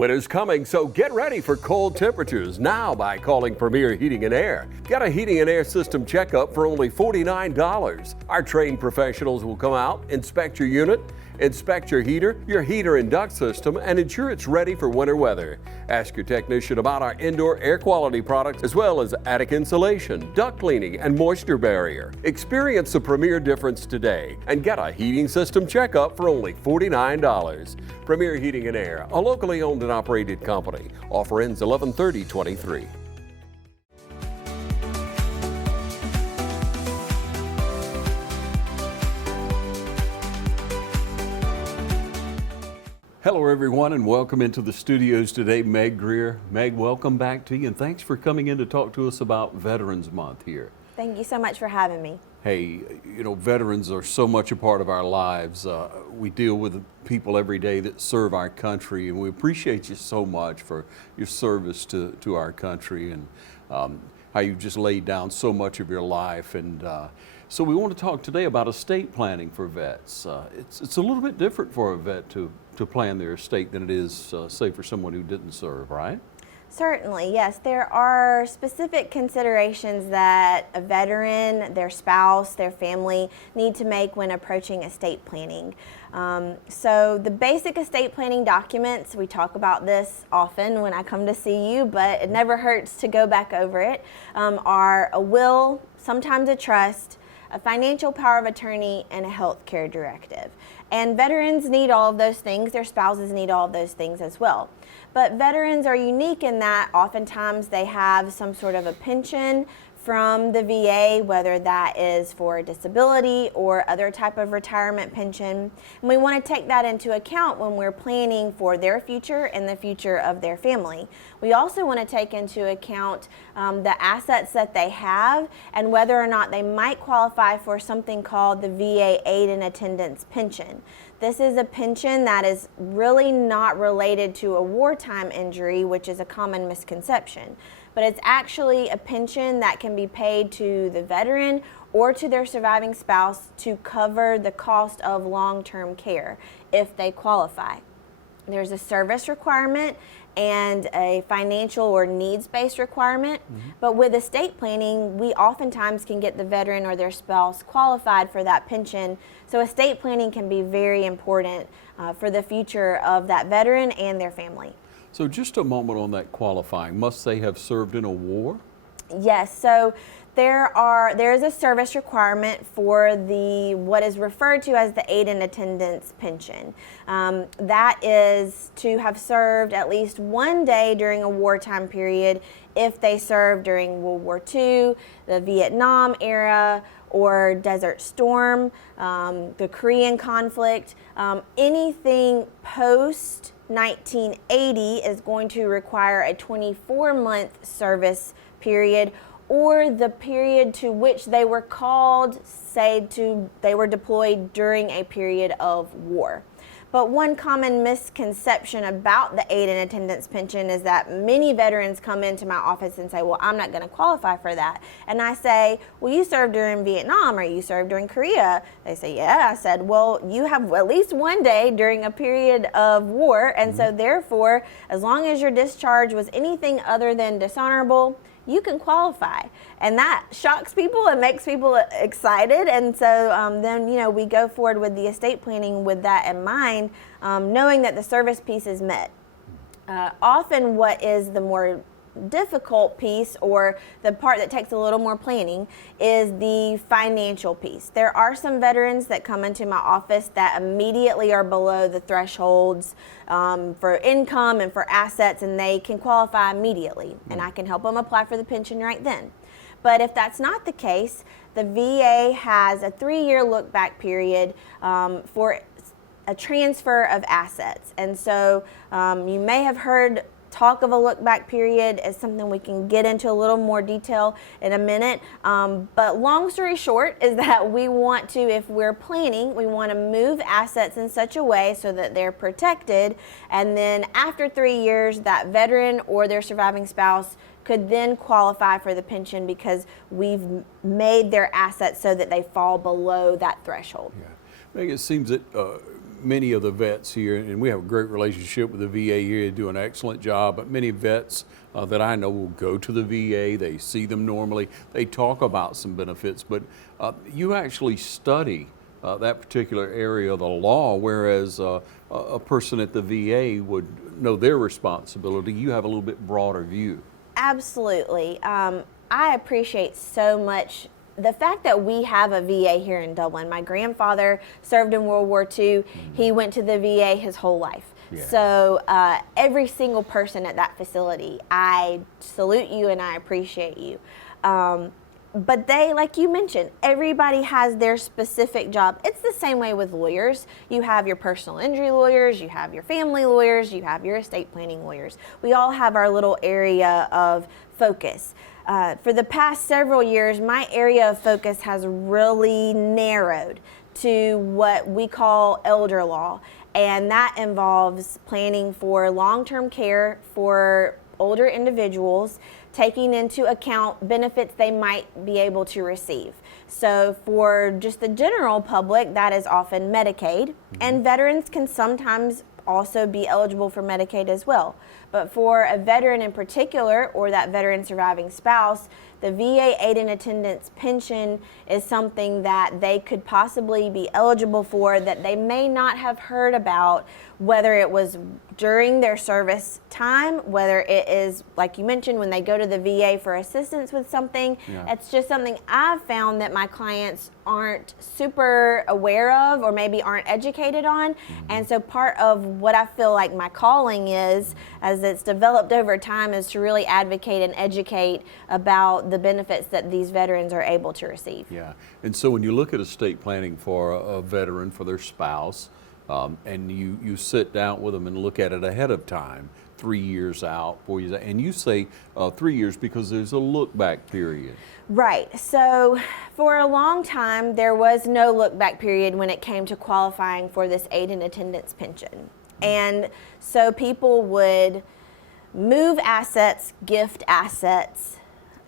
Winter's coming, so get ready for cold temperatures now by calling Premier Heating and Air. Get a heating and air system checkup for only $49. Our trained professionals will come out, inspect your unit, inspect your heater and duct system, and ensure it's ready for winter weather. Ask your technician about our indoor air quality products as well as attic insulation, duct cleaning, and moisture barrier. Experience the Premier difference today and get a heating system checkup for only $49. Premier Heating and Air, a locally owned and operated company. Offer ends 11/30/23. Hello everyone and welcome into the studios today. Meg Greer. Meg, welcome back to you and thanks for coming in to talk to us about Veterans Month here. Thank you so much for having me. Hey, you know, veterans are so much a part of our lives. We deal with people every day that serve our country, and we appreciate you so much for your service to our country and how you just laid down so much of your life. And so we want to talk today about estate planning for vets. It's a little bit different for a vet to plan their estate than it is, say, for someone who didn't serve, right? Certainly, yes. There are specific considerations that a veteran, their spouse, their family need to make when approaching estate planning. So the basic estate planning documents, we talk about this often when I come to see you, but it never hurts to go back over it, are a will, sometimes a trust, a financial power of attorney, and a health care directive. And veterans need all of those things. Their spouses need all of those things as well. But veterans are unique in that oftentimes they have some sort of a pension from the VA, whether that is for disability or other type of retirement pension. And we want to take that into account when we're planning for their future and the future of their family. We also want to take into account the assets that they have and whether or not they might qualify for something called the VA aid and attendance pension. This is a pension that is really not related to a wartime injury, which is a common misconception. But it's actually a pension that can be paid to the veteran or to their surviving spouse to cover the cost of long-term care if they qualify. There's a service requirement and a financial or needs-based requirement. But with estate planning, we oftentimes can get the veteran or their spouse qualified for that pension. So estate planning can be very important for the future of that veteran and their family. So just a moment on that qualifying. Must they have served in a war? Yes, so there is a service requirement for the what is referred to as the aid and attendance pension. That is to have served at least one day during a wartime period if they served during World War II, the Vietnam era, or Desert Storm, the Korean conflict. Anything post 1980 is going to require a 24-month service period or the period to which they were called, they were deployed during a period of war. But one common misconception about the aid and attendance pension is that many veterans come into my office and say, well, I'm not going to qualify for that. And I say, well, you served during Vietnam or you served during Korea. They say, yeah. I said, well, you have at least one day during a period of war. And so therefore, as long as your discharge was anything other than dishonorable, you can qualify. And that shocks people and makes people excited. And so then, you know, we go forward with the estate planning with that in mind, knowing that the service piece is met. Often what is the more difficult piece or the part that takes a little more planning is the financial piece. There are some veterans that come into my office that immediately are below the thresholds for income and for assets, and they can qualify immediately, and I can help them apply for the pension right then. But if that's not the case, the VA has a 3-year look-back period for a transfer of assets. And so you may have heard talk of a look-back period is something we can get into a little more detail in a minute. But long story short is that we want to, if we're planning, we want to move assets in such a way so that they're protected. And then after 3 years, that veteran or their surviving spouse could then qualify for the pension because we've made their assets so that they fall below that threshold. Yeah. Meg, it seems that many of the vets here, and we have a great relationship with the VA here, they do an excellent job, but many vets that I know will go to the VA, they see them normally, they talk about some benefits, but you actually study that particular area of the law, whereas a person at the VA would know their responsibility. You have a little bit broader view. Absolutely. I appreciate so much the fact that we have a VA here in Dublin. My grandfather served in World War II. He went to the VA his whole life. Yeah. So every single person at that facility, I salute you and I appreciate you. But they, like you mentioned, everybody has their specific job. It's the same way with lawyers. You have your personal injury lawyers, you have your family lawyers, you have your estate planning lawyers. We all have our little area of focus. For the past several years, my area of focus has really narrowed to what we call elder law, and that involves planning for long-term care for older individuals, taking into account benefits they might be able to receive. So for just the general public, that is often Medicaid, and veterans can sometimes also be eligible for Medicaid as well. But for a veteran in particular, or that veteran surviving spouse, the VA aid and attendance pension is something that they could possibly be eligible for that they may not have heard about, whether it was during their service time, whether it is, like you mentioned, when they go to the VA for assistance with something. Yeah. It's just something I've found that my clients aren't super aware of or maybe aren't educated on. And so part of what I feel like my calling is, as it's developed over time, is to really advocate and educate about the benefits that these veterans are able to receive. Yeah, and so when you look at estate planning for a veteran, for their spouse, and you sit down with them and look at it ahead of time, 3 years out, 4 years out, and you say 3 years because there's a look back period. Right. So for a long time, there was no look back period when it came to qualifying for this aid and attendance pension. And so people would move assets, gift assets,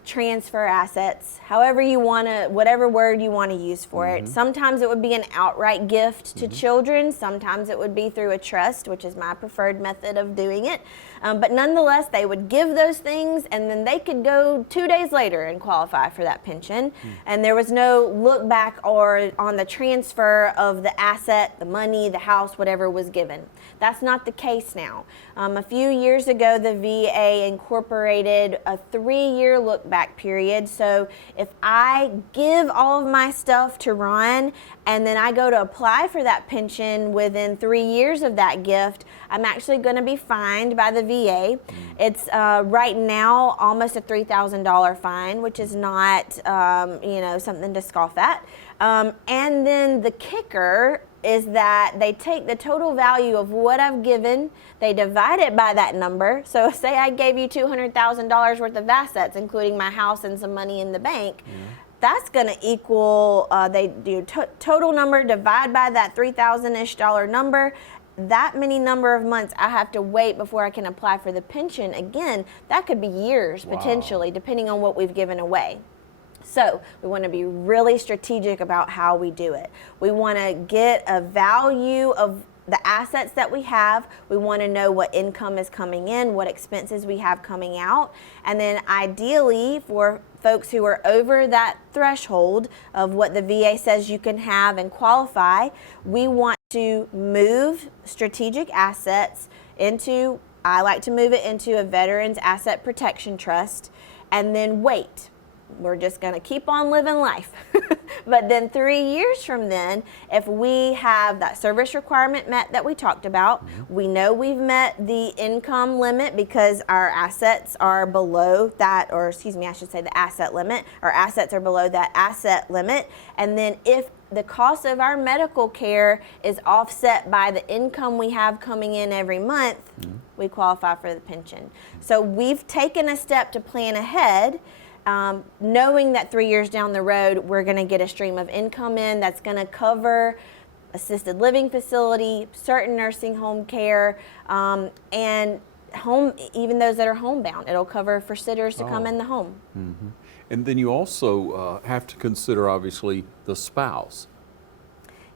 transfer assets, however you want to, whatever word you want to use for it. Sometimes it would be an outright gift to children. Sometimes it would be through a trust, which is my preferred method of doing it. But nonetheless, they would give those things and then they could go 2 days later and qualify for that pension. And there was no look back or on the transfer of the asset, the money, the house, whatever was given. That's not the case now. A few years ago, the VA incorporated a 3-year look back period. So if I give all of my stuff to Ron and then I go to apply for that pension within 3 years of that gift, I'm actually going to be fined by the VA. It's right now almost a $3,000 fine, which is not something to scoff at. And then the kicker is that they take the total value of what I've given, they divide it by that number. So say I gave you $200,000 worth of assets, including my house and some money in the bank. That's going to equal, they do total number, divide by that $3,000-ish number. That many number of months I have to wait before I can apply for the pension. Again, that could be years potentially, depending on what we've given away. So we want to be really strategic about how we do it. We want to get a value of the assets that we have. We want to know what income is coming in, what expenses we have coming out. And then ideally for folks who are over that threshold of what the VA says you can have and qualify, we want to move strategic assets into, I like to move it into a Veterans Asset Protection Trust, and then wait. We're just going to keep on living life. But then 3 years from then, if we have that service requirement met that we talked about, we know we've met the income limit because our assets are below that, or excuse me, I should say the asset limit. Our assets are below that asset limit. And then if the cost of our medical care is offset by the income we have coming in every month, we qualify for the pension. So we've taken a step to plan ahead, knowing that 3 years down the road, we're going to get a stream of income in that's going to cover assisted living facility, certain nursing home care, and home, even those that are homebound. It'll cover for sitters to come in the home. And then you also have to consider, obviously, the spouse.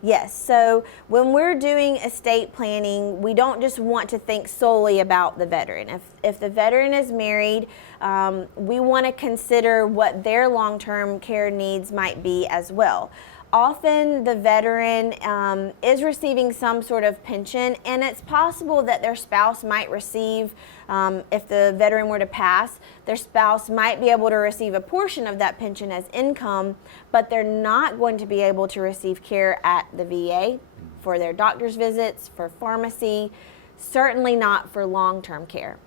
Yes, so when we're doing estate planning, we don't just want to think solely about the veteran. If the veteran is married, we want to consider what their long-term care needs might be as well. Often the veteran is receiving some sort of pension, and it's possible that their spouse might receive, if the veteran were to pass, their spouse might be able to receive a portion of that pension as income, but they're not going to be able to receive care at the VA for their doctor's visits, for pharmacy, certainly not for long-term care.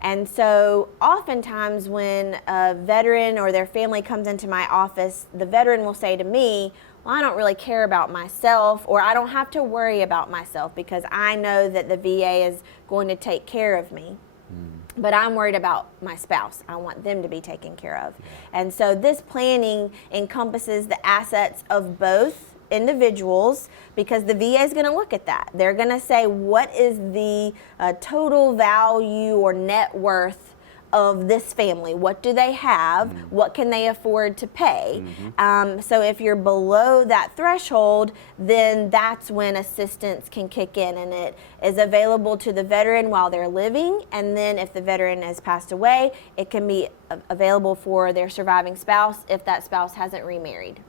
And so oftentimes when a veteran or their family comes into my office, the veteran will say to me, well, I don't really care about myself, or I don't have to worry about myself because I know that the VA is going to take care of me. But I'm worried about my spouse. I want them to be taken care of. And so this planning encompasses the assets of both individuals, because the VA is going to look at that. They're going to say, what is the total value or net worth of this family? What do they have? What can they afford to pay? So if you're below that threshold, then that's when assistance can kick in, and it is available to the veteran while they're living. And then if the veteran has passed away, it can be available for their surviving spouse if that spouse hasn't remarried.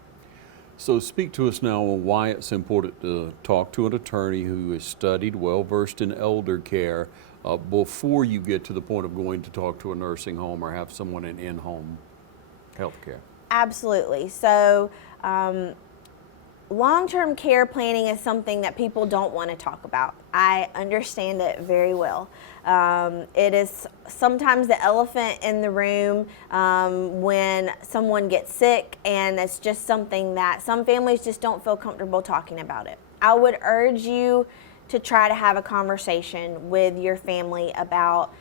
So speak to us now on why it's important to talk to an attorney who is studied, well-versed in elder care, before you get to the point of going to talk to a nursing home or have someone in-home health care. Absolutely. So long-term care planning is something that people don't want to talk about. I understand it very well. It is sometimes the elephant in the room when someone gets sick, and it's just something that some families just don't feel comfortable talking about it. I would urge you to try to have a conversation with your family about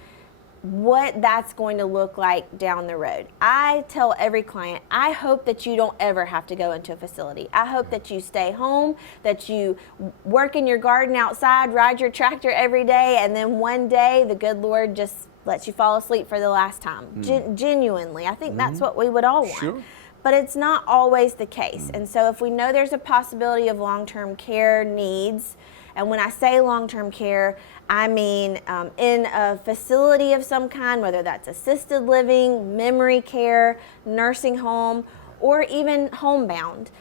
what that's going to look like down the road. I tell every client, I hope that you don't ever have to go into a facility. I hope that you stay home, that you work in your garden outside, ride your tractor every day, and then one day the good Lord just lets you fall asleep for the last time. Genuinely, I think that's what we would all want. Sure. But it's not always the case. And so if we know there's a possibility of long-term care needs, and when I say long-term care, I mean in a facility of some kind, whether that's assisted living, memory care, nursing home, or even homebound.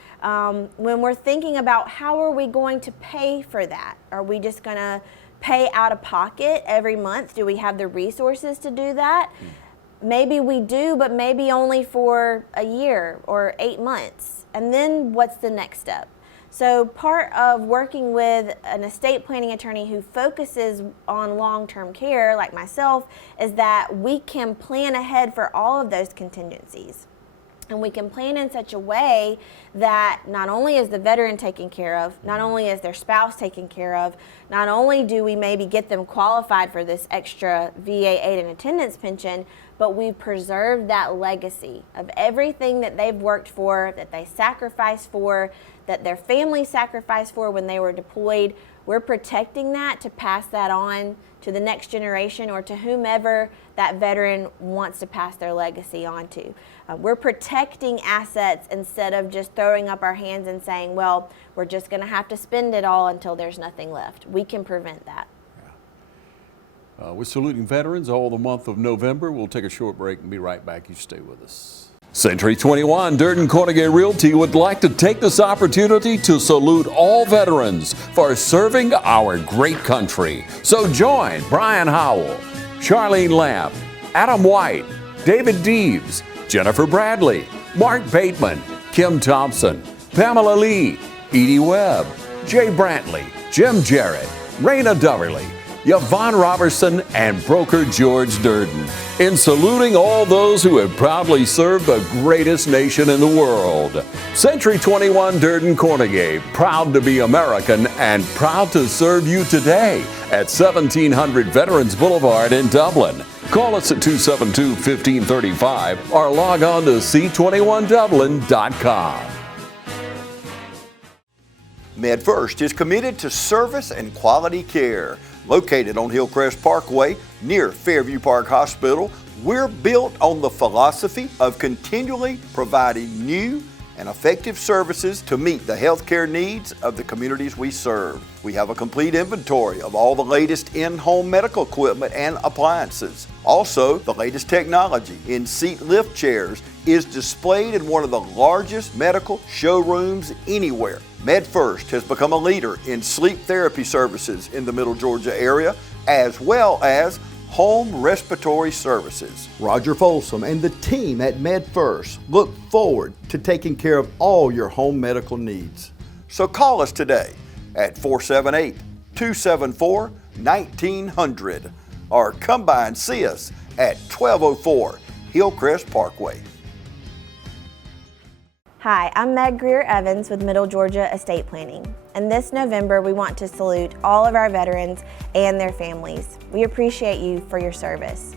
When we're thinking about how are we going to pay for that? Are we just going to pay out of pocket every month? Do we have the resources to do that? Maybe we do, but maybe only for a year or 8 months. And then what's the next step? So part of working with an estate planning attorney who focuses on long-term care, like myself, is that we can plan ahead for all of those contingencies. And we can plan in such a way that not only is the veteran taken care of, not only is their spouse taken care of, not only do we maybe get them qualified for this extra VA aid and attendance pension, but we preserve that legacy of everything that they've worked for, that they sacrificed for, that their family sacrificed for when they were deployed. We're protecting that to pass that on to the next generation or to whomever that veteran wants to pass their legacy on to. We're protecting assets instead of just throwing up our hands and saying, well, we're just going to have to spend it all until there's nothing left. We can prevent that. We're saluting veterans all the month of November. We'll take a short break and be right back. You stay with us. Century 21 Durden Cornegay Realty would like to take this opportunity to salute all veterans for serving our great country. So join Brian Howell, Charlene Lamb, Adam White, David Deeves, Jennifer Bradley, Mark Bateman, Kim Thompson, Pamela Lee, Edie Webb, Jay Brantley, Jim Jarrett, Raina Doverly, Yvonne Robertson, and broker George Durden, in saluting all those who have proudly served the greatest nation in the world. Century 21 Durden Cornegay, proud to be American and proud to serve you today at 1700 Veterans Boulevard in Dublin. Call us at 272-1535 or log on to c21dublin.com. MedFirst is committed to service and quality care. Located on Hillcrest Parkway near Fairview Park Hospital, we're built on the philosophy of continually providing new and effective services to meet the healthcare needs of the communities we serve. We have a complete inventory of all the latest in-home medical equipment and appliances. Also, the latest technology in seat lift chairs is displayed in one of the largest medical showrooms anywhere. MedFirst has become a leader in sleep therapy services in the Middle Georgia area, as well as home respiratory services. Roger Folsom and the team at MedFirst look forward to taking care of all your home medical needs. So call us today at 478-274-1900 or come by and see us at 1204 Hillcrest Parkway. Hi, I'm Meg Greer Evans with Middle Georgia Estate Planning. And this November, we want to salute all of our veterans and their families. We appreciate you for your service.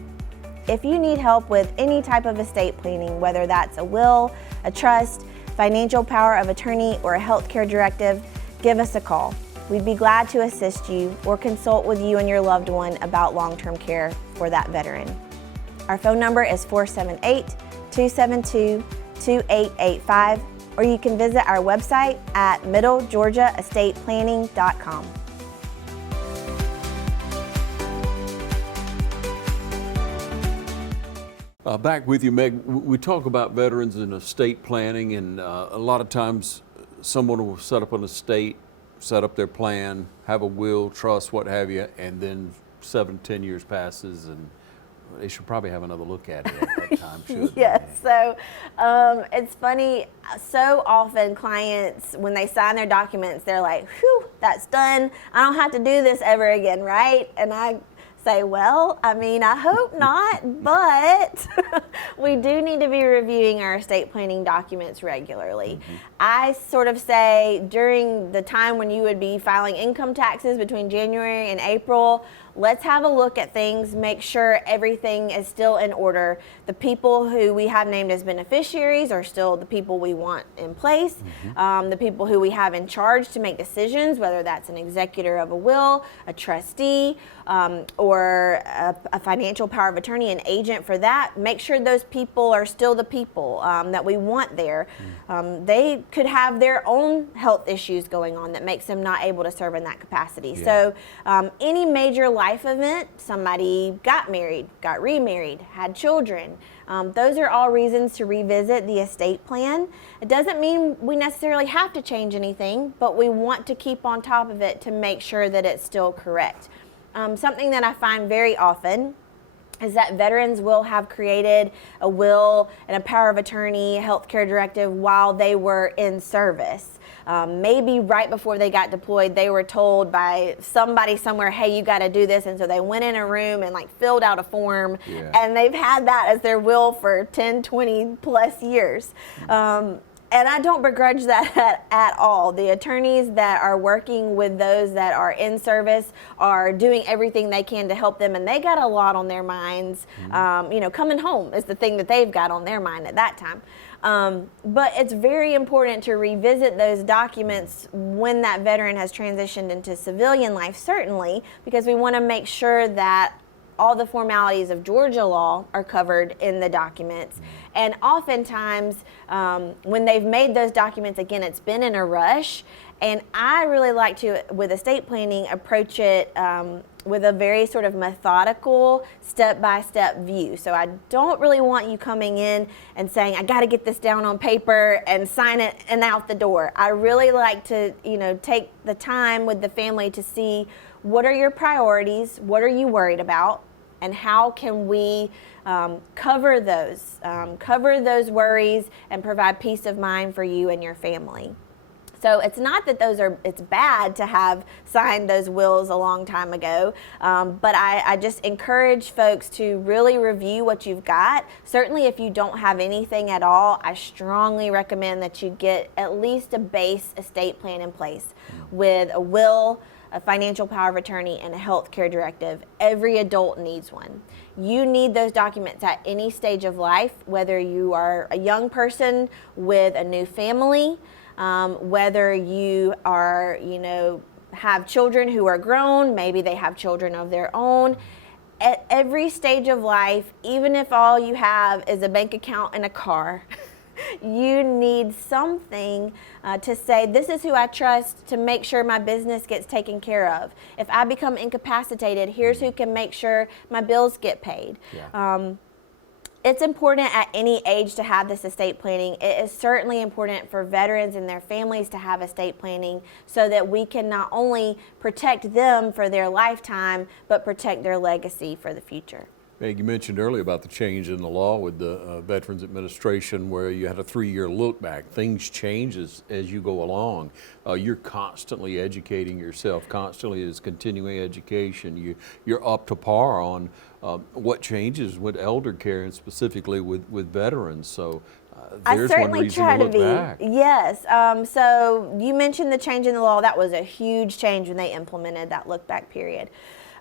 If you need help with any type of estate planning, whether that's a will, a trust, financial power of attorney, or a healthcare directive, give us a call. We'd be glad to assist you or consult with you and your loved one about long-term care for that veteran. Our phone number is 478-272-2885, or you can visit our website at middlegeorgiaestateplanning.com. Back with you, Meg. We talk about veterans and estate planning, and a lot of times someone will set up an estate, set up their plan, have a will, trust, what have you, and then 7 to 10 years passes and they should probably have another look at it at that time, shouldn't they? Yes, so it's funny, so often clients, when they sign their documents, they're like, whew, that's done. I don't have to do this ever again, right? And I say, well, I mean, I hope not, but we do need to be reviewing our estate planning documents regularly. Mm-hmm. I sort of say during the time when you would be filing income taxes between January and April, let's have a look at things, make sure everything is still in order. The people who we have named as beneficiaries are still the people we want in place. Mm-hmm. The people who we have in charge to make decisions, whether that's an executor of a will, a trustee, or a financial power of attorney, an agent for that, make sure those people are still the people that we want there. Mm-hmm. They could have their own health issues going on that makes them not able to serve in that capacity. Yeah. So any major life event, somebody got married, got remarried, had children, those are all reasons to revisit the estate plan. It doesn't mean we necessarily have to change anything, but we want to keep on top of it to make sure that it's still correct. Something that I find very often is that veterans will have created a will and a power of attorney, healthcare directive while they were in service. Maybe right before they got deployed, they were told by somebody somewhere, hey, you got to do this. And so they went in a room and filled out a form, and they've had that as their will for 10, 20 plus years. And I don't begrudge that at all. The attorneys that are working with those that are in service are doing everything they can to help them, and they got a lot on their minds. Mm-hmm. Coming home is the thing that they've got on their mind at that time. But it's very important to revisit those documents when that veteran has transitioned into civilian life, certainly, because we want to make sure that all the formalities of Georgia law are covered in the documents. And oftentimes, when they've made those documents, again, it's been in a rush. And I really like to, with estate planning, approach it with a very sort of methodical, step-by-step view. So I don't really want you coming in and saying, I got to get this down on paper and sign it and out the door. I really like to, take the time with the family to see what are your priorities, what are you worried about, and how can we cover those worries and provide peace of mind for you and your family. So it's not that it's bad to have signed those wills a long time ago, but I just encourage folks to really review what you've got. Certainly if you don't have anything at all, I strongly recommend that you get at least a base estate plan in place with a will, a financial power of attorney, and a health care directive. Every adult needs one. You need those documents at any stage of life, whether you are a young person with a new family, whether you are, have children who are grown, maybe they have children of their own. At every stage of life, even if all you have is a bank account and a car, You need something to say, this is who I trust to make sure my business gets taken care of. If I become incapacitated, here's who can make sure my bills get paid. Yeah. It's important at any age to have this estate planning. It is certainly important for veterans and their families to have estate planning so that we can not only protect them for their lifetime, but protect their legacy for the future. Meg, you mentioned earlier about the change in the law with the Veterans Administration where you had a 3-year look back. Things change as you go along. You're constantly educating yourself, constantly is continuing education. You're up to par on what changes with elder care and specifically with veterans. So there's one reason to look back. Yes. So you mentioned the change in the law. That was a huge change when they implemented that look back period.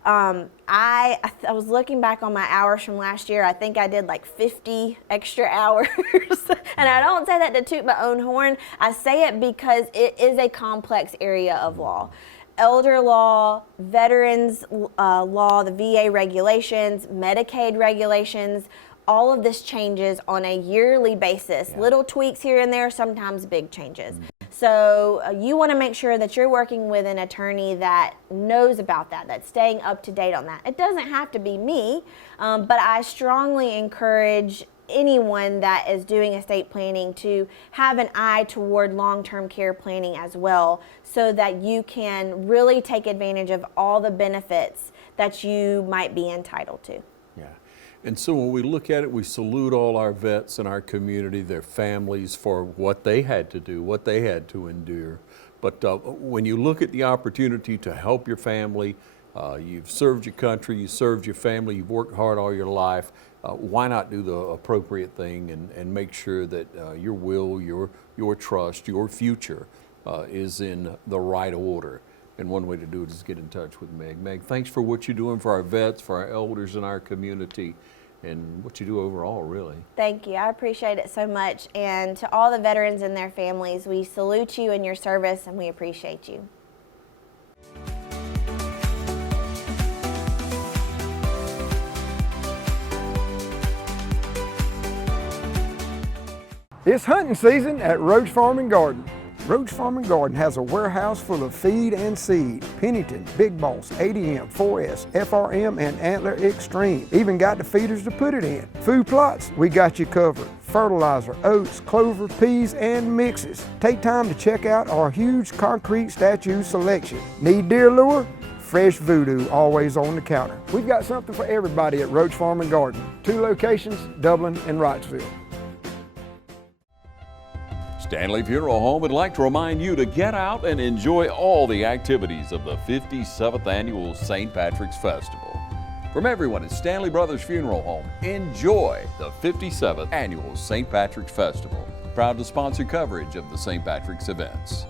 I was looking back on my hours from last year. I think I did like 50 extra hours. And I don't say that to toot my own horn. I say it because it is a complex area of law. Elder law, veterans law, the VA regulations, Medicaid regulations, all of this changes on a yearly basis. Yeah. Little tweaks here and there, sometimes big changes. So you want to make sure that you're working with an attorney that knows about that, that's staying up to date on that. It doesn't have to be me, but I strongly encourage anyone that is doing estate planning to have an eye toward long-term care planning as well, so that you can really take advantage of all the benefits that you might be entitled to. Yeah. And so when we look at it, we salute all our vets in our community, their families, for what they had to do, what they had to endure. But when you look at the opportunity to help your family, you've served your country, you've served your family, you've worked hard all your life, why not do the appropriate thing and make sure that your will, your trust, your future is in the right order? And one way to do it is get in touch with Meg. Meg, thanks for what you're doing for our vets, for our elders in our community, and what you do overall, really. Thank you. I appreciate it so much. And to all the veterans and their families, we salute you in your service, and we appreciate you. It's hunting season at Roach Farm and Garden. Roach Farm and Garden has a warehouse full of feed and seed. Pennington, Big Boss, ADM, 4S, FRM, and Antler Extreme. Even got the feeders to put it in. Food plots, we got you covered. Fertilizer, oats, clover, peas, and mixes. Take time to check out our huge concrete statue selection. Need deer lure? Fresh Voodoo always on the counter. We've got something for everybody at Roach Farm and Garden. 2 locations, Dublin and Wrightsville. Stanley Funeral Home would like to remind you to get out and enjoy all the activities of the 57th Annual St. Patrick's Festival. From everyone at Stanley Brothers Funeral Home, enjoy the 57th Annual St. Patrick's Festival. Proud to sponsor coverage of the St. Patrick's events.